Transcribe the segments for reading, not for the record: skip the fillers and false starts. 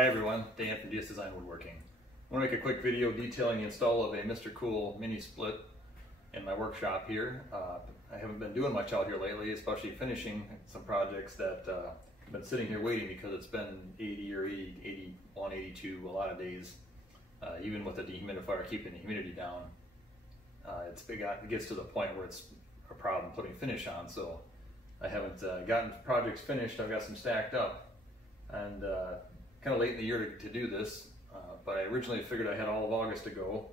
Hi everyone, Dan from DS Design Woodworking. I want to make a quick video detailing the install of a Mr. Cool mini split in my workshop here. I haven't been doing much out here lately, especially finishing some projects that have been sitting here waiting because it's been 80 or 80, 81, 82 a lot of days, even with the dehumidifier keeping the humidity down. It gets to the point where it's a problem putting finish on, so I haven't gotten projects finished. I've got some stacked up, and kind of late in the year to do this, but I originally figured I had all of August to go.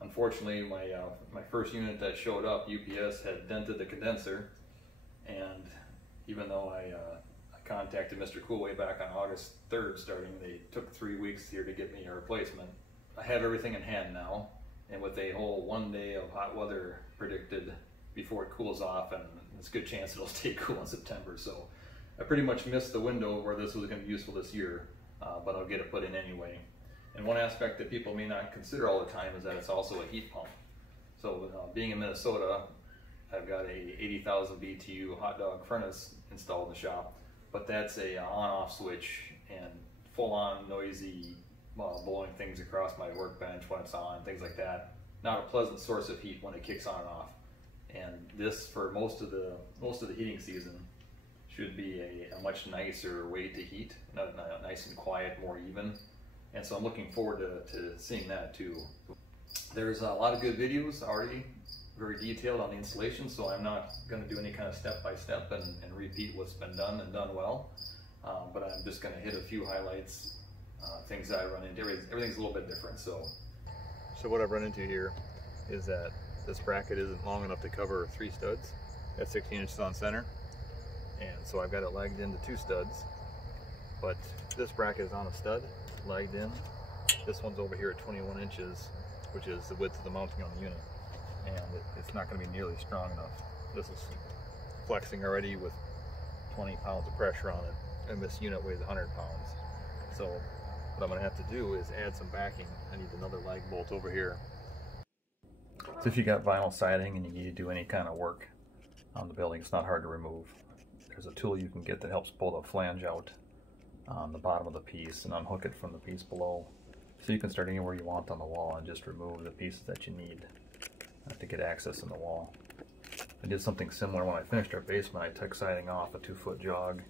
Unfortunately, my first unit that showed up, UPS, had dented the condenser, and even though I contacted Mr. Cool way back on August 3rd starting, they took 3 weeks here to get me a replacement. I have everything in hand now, and with a whole 1 day of hot weather predicted before it cools off, and it's a good chance it'll stay cool in September, so I pretty much missed the window where this was going to be useful this year, but I'll get it put in anyway. And one aspect that people may not consider all the time is that it's also a heat pump. So being in Minnesota, I've got a 80,000 BTU hot dog furnace installed in the shop, but that's a on-off switch and full-on noisy, blowing things across my workbench when it's on, things like that. Not a pleasant source of heat when it kicks on and off. And this, for most of the heating season, should be a much nicer way to heat, nice and quiet, more even. And so I'm looking forward to seeing that too. There's a lot of good videos already, very detailed on the installation, so I'm not going to do any kind of step-by-step and repeat what's been done and done well. But I'm just going to hit a few highlights, things that I run into. Everything's a little bit different. So what I've run into here is that this bracket isn't long enough to cover 3 studs at 16 inches on center. And so I've got it lagged into 2 studs, but this bracket is on a stud, lagged in. This one's over here at 21 inches, which is the width of the mounting on the unit, and it's not going to be nearly strong enough. This is flexing already with 20 pounds of pressure on it, and this unit weighs 100 pounds. So what I'm going to have to do is add some backing. I need another lag bolt over here. So if you got vinyl siding and you need to do any kind of work on the building, it's not hard to remove. There's a tool you can get that helps pull the flange out on the bottom of the piece and unhook it from the piece below. So you can start anywhere you want on the wall and just remove the pieces that you need to get access in the wall. I did something similar when I finished our basement. I took siding off a 2-foot jog,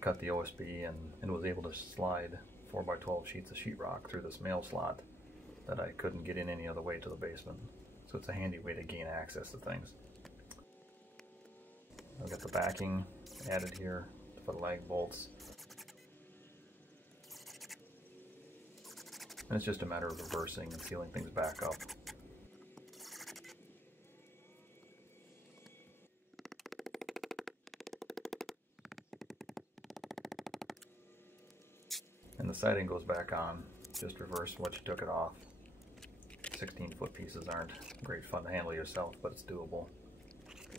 cut the OSB, and was able to slide 4x12 sheets of sheetrock through this mail slot that I couldn't get in any other way to the basement. So it's a handy way to gain access to things. I've got the backing added here for the lag bolts. And it's just a matter of reversing and sealing things back up. And the siding goes back on. Just reverse what you took it off. 16-foot pieces aren't great fun to handle yourself, but it's doable.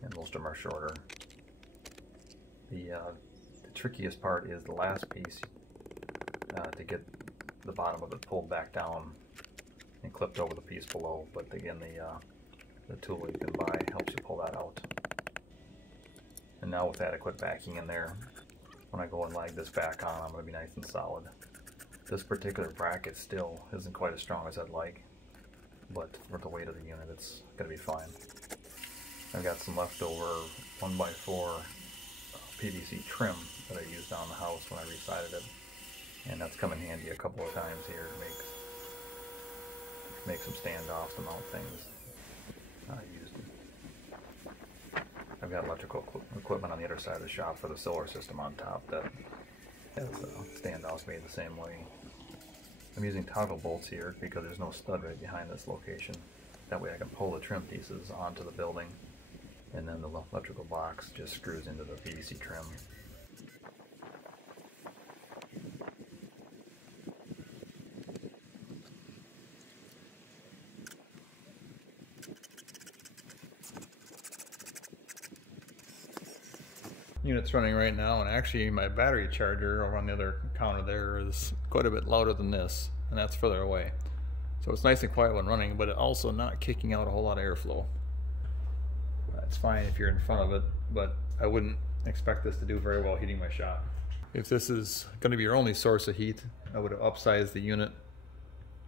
And most of them are shorter. The trickiest part is the last piece to get the bottom of it pulled back down and clipped over the piece below. But again, the tool you can buy helps you pull that out. And now with adequate backing in there, when I go and lag this back on, I'm going to be nice and solid. This particular bracket still isn't quite as strong as I'd like, but for the weight of the unit, it's going to be fine. I've got some leftover 1x4 PVC trim that I used on the house when I resided it, and that's come in handy a couple of times here to make some standoffs to mount things. I've got electrical equipment on the other side of the shop for the solar system on top that has standoffs made the same way. I'm using toggle bolts here because there's no stud right behind this location. That way I can pull the trim pieces onto the building, and then the electrical box just screws into the PVC trim. Unit's running right now, and actually my battery charger over on the other counter there is quite a bit louder than this, and that's further away. So it's nice and quiet when running, but it also not kicking out a whole lot of airflow. It's fine if you're in front of it, but I wouldn't expect this to do very well heating my shop. If this is going to be your only source of heat, I would have upsized the unit,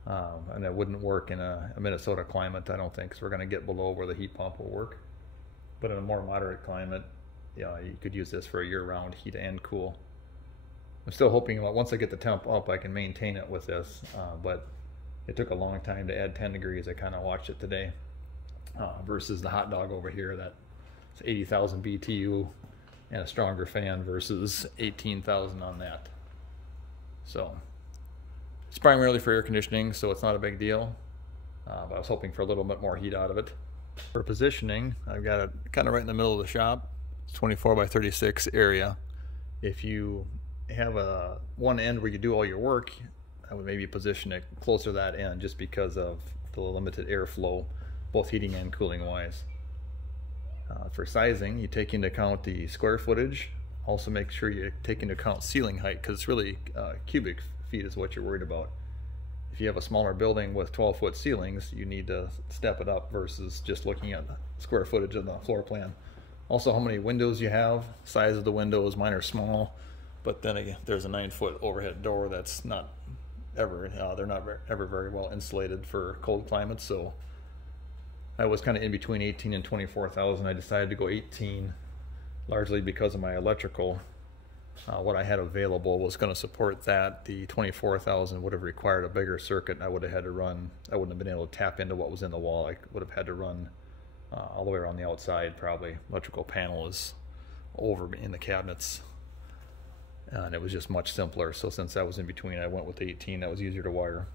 and it wouldn't work in a Minnesota climate, I don't think, because we're going to get below where the heat pump will work. But in a more moderate climate, yeah, you could use this for a year-round heat and cool. I'm still hoping once I get the temp up, I can maintain it with this, but it took a long time to add 10 degrees. I kind of watched it today, versus the hot dog over here that's 80,000 BTU and a stronger fan versus 18,000 on that. So it's primarily for air conditioning, so it's not a big deal, but I was hoping for a little bit more heat out of it. For positioning, I've got it kind of right in the middle of the shop. It's 24 by 36 area. If you have one end where you do all your work, I would maybe position it closer to that end, just because of the limited airflow, both heating and cooling wise. For sizing, you take into account the square footage. Also make sure you take into account ceiling height, because it's really cubic feet is what you're worried about. If you have a smaller building with 12-foot ceilings, you need to step it up versus just looking at the square footage of the floor plan. Also, how many windows you have, size of the windows. Mine are small, but then again, there's a 9-foot overhead door that's not ever, they're not ever very well insulated for cold climates. So I was kind of in between 18 and 24,000. I decided to go 18, largely because of my electrical. What I had available was going to support that. The 24,000 would have required a bigger circuit. I would have had to run, I wouldn't have been able to tap into what was in the wall. I would have had to run all the way around the outside probably. Electrical panel is over in the cabinets, and it was just much simpler. So since I was in between, I went with 18. That was easier to wire.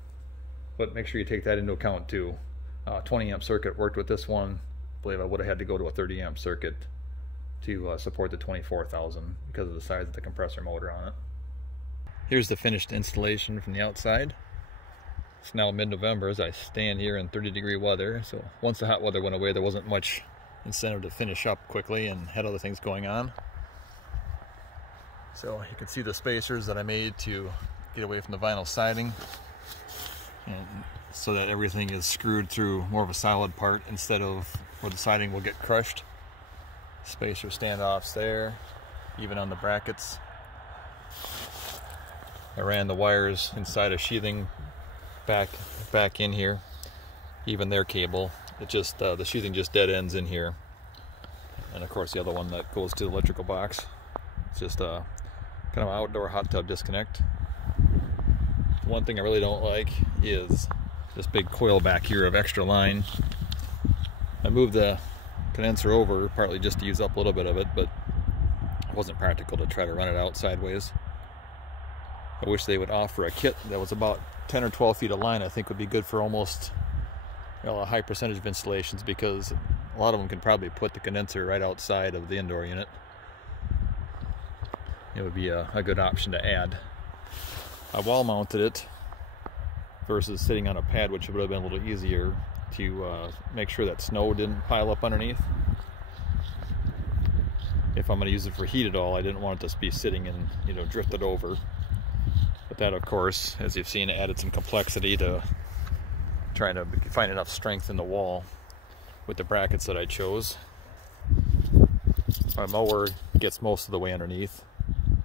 But make sure you take that into account too. 20 amp circuit worked with this one. I believe I would have had to go to a 30 amp circuit to support the 24,000 because of the size of the compressor motor on it. Here's the finished installation from the outside. It's now mid-November as I stand here in 30-degree weather. So once the hot weather went away, there wasn't much incentive to finish up quickly and had other things going on. So you can see the spacers that I made to get away from the vinyl siding, and so that everything is screwed through more of a solid part instead of where the siding will get crushed. Spacer standoffs there, even on the brackets. I ran the wires inside a sheathing back in here. Even their cable, it just the sheathing just dead ends in here. And of course the other one that goes to the electrical box. It's just a kind of outdoor hot tub disconnect. One thing I really don't like is this big coil back here of extra line. I moved the condenser over partly just to use up a little bit of it, but it wasn't practical to try to run it out sideways. I wish they would offer a kit that was about 10 or 12 feet of line. I think would be good for almost, you know, a high percentage of installations, because a lot of them can probably put the condenser right outside of the indoor unit. It would be a good option to add. I wall mounted it versus sitting on a pad, which would have been a little easier to make sure that snow didn't pile up underneath. If I'm going to use it for heat at all, I didn't want it to be sitting and, you know, drifted over. But that, of course, as you've seen, added some complexity to trying to find enough strength in the wall with the brackets that I chose. My mower gets most of the way underneath,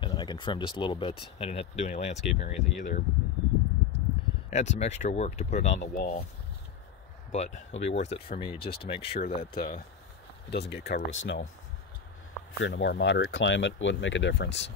and then I can trim just a little bit. I didn't have to do any landscaping or anything either. Add some extra work to put it on the wall, but it'll be worth it for me just to make sure that it doesn't get covered with snow. If you're in a more moderate climate, it wouldn't make a difference.